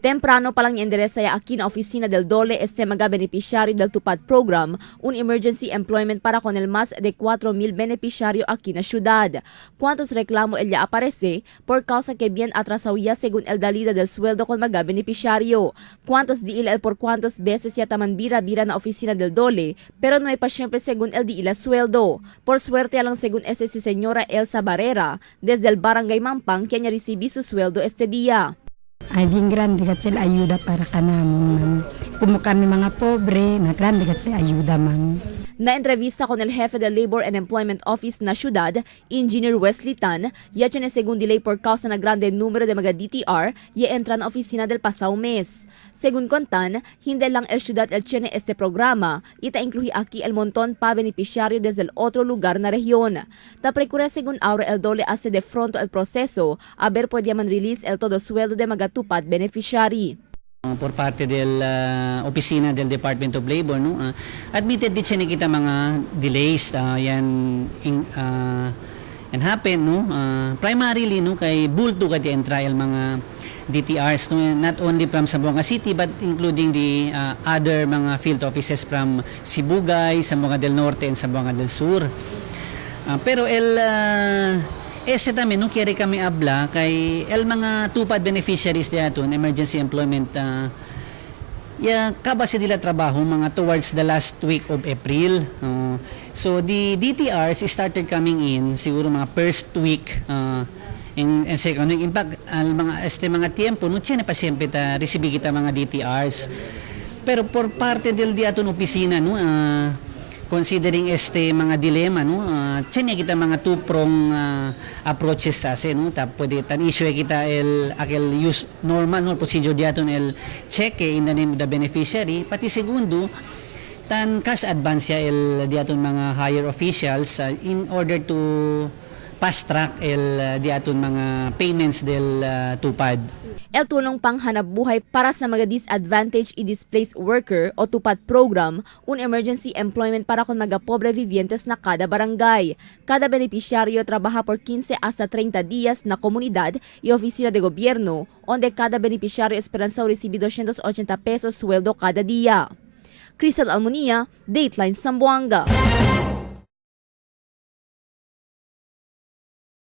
Temprano pa lang niendereza aquí na oficina del DOLE este mga beneficiario del TUPAD program, un emergency employment para con el más de 4,000 beneficiario aquí na syudad. ¿Cuántos reklamo el ya aparece por causa que bien atrasado ya según el dalida del sueldo con mga beneficiario? ¿Cuántos di el por cuántos veces ya taman bira-bira na oficina del DOLE pero no hay pa siempre según el di ila sueldo? Por suerte lang según ese si señora Elsa Barrera desde el barangay Mampang kaya niya recibi su sueldo este día. Ay, bien grande kat sila ayuda para kanamon, ma'am. Como kami mga pobre, na grande kat sila ayuda, ma'am. Na entrevista con el jefe del Labor and Employment Office na syudad, Engineer Wesley Tan, ya tiene según delay por causa na grande número de mga DTR ya entra na oficina del pasao mes. Según Contan, hindi lang el syudad el tiene este programa, ita incluye aquí el montón pa beneficiario desde el otro lugar na región. Ta precura según ahora el DOLE hace de fronto el proceso, a ver puede man release el todo sueldo de mga TUPAD beneficiary. Por parte del opisina del Department of Labor, no, admitted din siya kita mga delays yan happen, no, primarily no kay bulto kay trial mga DTRs, no, not only from Zamboanga City but including the other mga field offices from Sibugay, Zamboanga del Norte and Zamboanga del Sur. Pero ese también no quiere kami abla kay el mga TUPAD beneficiaries diaton emergency employment kabase nila trabaho mga towards the last week of April. So the DTRs started coming in siguro mga first week in second week. In fact, mga tiempo no tiene pa siempre ta resibi kita mga DTRs. Pero por parte del diaton opisina no considering mga dilema no tiene kita mga two-prong approaches sa no ta pwede tan issue kita aquel use normal no procedure diaton el cheque in the name of the beneficiary pati segundo tan cash advance ya diaton mga higher officials in order to fast track diaton mga payments del TUPAD. El tulong panghanap buhay para sa mga disadvantaged i displaced worker o TUPAD program, un emergency employment para con mga pobre vivientes na kada barangay. Kada beneficiario trabaja por 15 hasta 30 días na komunidad y oficina de gobierno, onde cada beneficiario esperanzado recibe 280 pesos sueldo cada día. Cristal Almonía, Dateline Zamboanga.